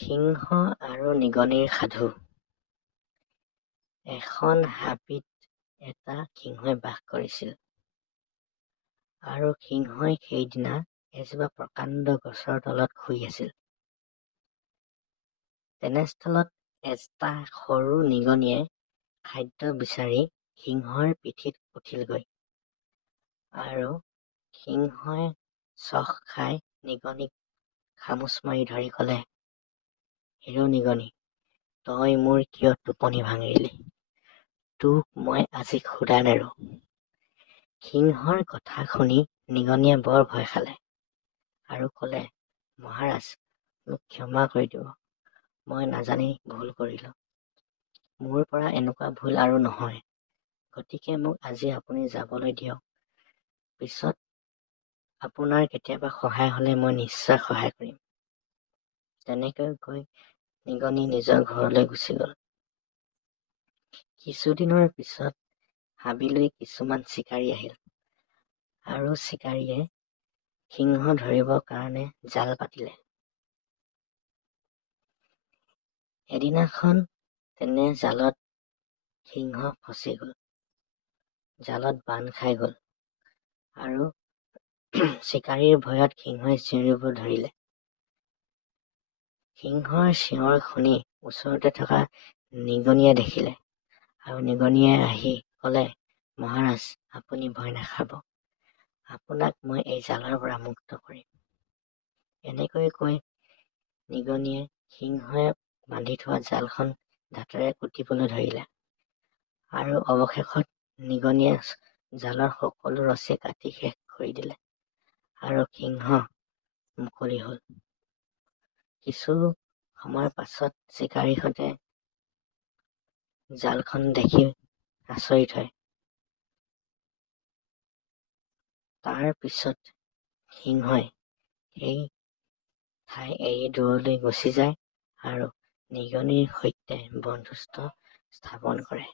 সিংহ আৰু নিগনিৰ সাধু। এখন হাবিত এটা সিংহই বাস কৰিছিল, আৰু সিংহই সেইদিনা এজোপা প্ৰকাণ্ড গছৰ তলত শুই আছিল। তেনেস্থলত এটা সৰু নিগনিয়ে খাদ্য বিচাৰি সিংহৰ পিঠিত উঠিলগৈ, আৰু সিংহই চখ খাই নিগনিক খামোচ মাৰি ধৰি কলে, "হেৰ নিগনি, তই মোৰ কিয় টোপনি ভাঙিলি? তোক মই আজি শুদা নেৰো।" সিংহৰ কথা শুনি নিগনিয়ে বৰ ভয় খালে আৰু কলে, "মহাৰাজ, মোক ক্ষমা কৰি দিব, মই নাজানি ভুল কৰিলো। মোৰ পৰা এনেকুৱা ভুল আৰু নহয়, গতিকে মোক আজি আপুনি যাবলৈ দিয়ক। পিছত আপোনাৰ কেতিয়াবা সহায় হলে মই নিশ্চয় সহায় কৰিম।" তেনেকৈ কৈ নিগনি নিজৰ ঘৰলৈ গুচি গল। কিছুদিনৰ পিছত হাবিলৈ কিছুমান চিকাৰী আহিল, আৰু চিকাৰীয়ে সিংহ ধৰিবৰ কাৰণে জাল পাতিলে। এদিনাখন তেনে জালত সিংহ ফচি গল, জালত বান্ধ খাই গল, আৰু চিকাৰীৰ ভয়ত সিংহই চিঞৰিব ধৰিলে। সিংহৰ চিঞৰ শুনি ওচৰতে থকা নিগনিয়ে দেখিলে, আৰু নিগনিয়ে আহি কলে, "মহাৰাজ, আপুনি ভয় নাখাব, আপোনাক মই এই জালৰ পৰা মুক্ত কৰিম।" এনেকৈ কৈ নিগনিয়ে সিংহই বান্ধি থোৱা জালখন দাঁতেৰে কুটিবলৈ ধৰিলে, আৰু অৱশেষত নিগনিয়ে জালৰ সকলো ৰছী কাটি শেষ কৰি দিলে, আৰু সিংহ মুকলি হল। কিছু সময়ৰ পাছত চিকাৰীহঁতে জালখন দেখি আচৰিত হয়। তাৰ পিছত সিংহই সেই ঠাই এৰি দূৰলৈ গুচি যায় আৰু নিগনিৰ সৈতে বন্ধুত্ব স্থাপন কৰে।